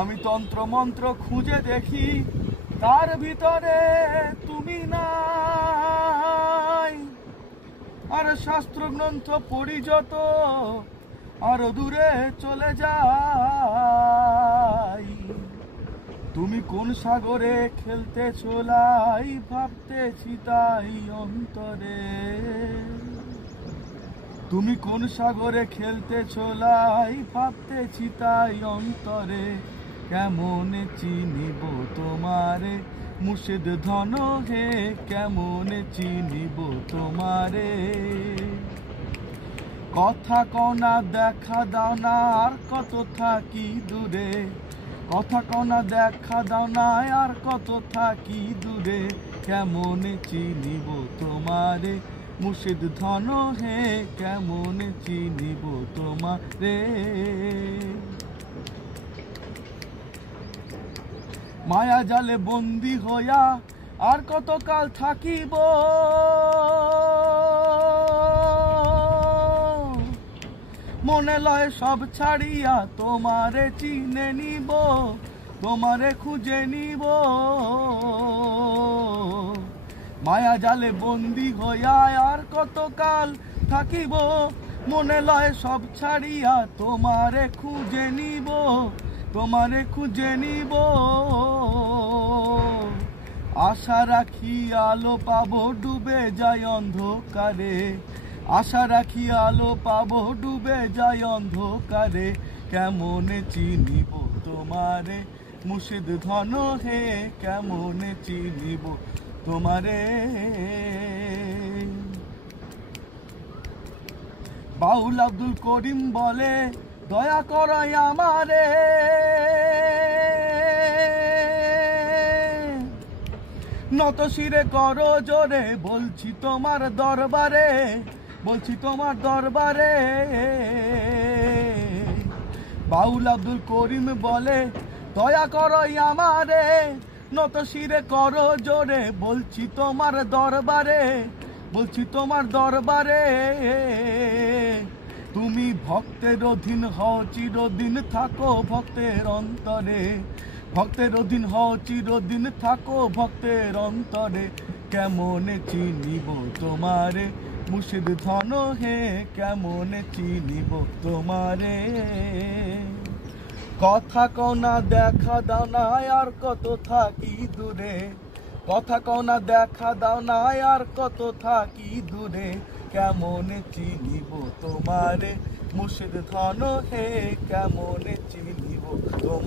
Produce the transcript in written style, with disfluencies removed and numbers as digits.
আমি তন্ত্র মন্ত্র খুঁজে দেখি, তার ভিতরে তুমি নাই। আর শাস্ত্র গ্রন্থ পড়ি যত, আরো দূরে চলে যাই। তুমি কোন সাগরে খেলতেছ লাই, ভাবতেছি তাই অন্তরে। তুমি কোন সাগরে খেলতেছ লাই, ভাবতেছি তাই অন্তরে। কেমন চিনিব তোমারে মুর্শিদ ধন হে, কেমন চিনিব তোমারে। কথা কনা দেখা দাও না, আর কত থাকি দূরে। কথা কনা দেখা দাও না, আর কত থাকি দূরে। কেমন চিনিব তোমারে মুর্শিদ ধন হে, কেমন চিনিব তোমারে। মায়া জালে বন্দি হইয়া আর কত কাল থাকিব। মনে লয় সব ছাড়িয়া তোমারে চিনে নিব, তোমারে খুঁজে নিব। মায়া জালে বন্দি হইয়া আর কত কাল থাকিব। মনে লয় সব ছাড়িয়া তোমারে খুঁজে নিব, তোমারে খুঁজে নিব। আশা রাখি আলো পাবো, ডুবে যায় অন্ধকারে। আশা রাখি আলো পাবো, ডুবে যায় অন্ধকারে। কেমন চিনিব তোমারে মুর্শিদ ধন হে, কেমন চিনিব তোমারে। বাউল আব্দুল করিম বলে, দয়া করো আমারে। নত শিরে করো জোরে, বলছি তোমার দরবারে, বলছি তোমার দরবারে। বাউল আব্দুল করিম বলে, দয়া করো আমারে। নত শিরে করো জোরে, বলছি তোমার দরবারে, বলছি তোমার দরবারে। তুমি ভক্তের অধীন হও চিরদিন, থাকো ভক্তের অন্তরে। ভক্তের অধীন হও চিরদিন, থাকো ভক্তের অন্তরে। কেমন চিনিব তোমারে মুর্শিদ ধন হে, কেমন চিনিব তোমারে। কথা কনা দেখা দাও না, আর কত থাকি দূরে। কথা কনা দেখা দাও না, আর কত থাকি দূরে। কেমন চিনিব তোমারে মুর্শিদ ধন হে, কেমন চিনিব তোমারে।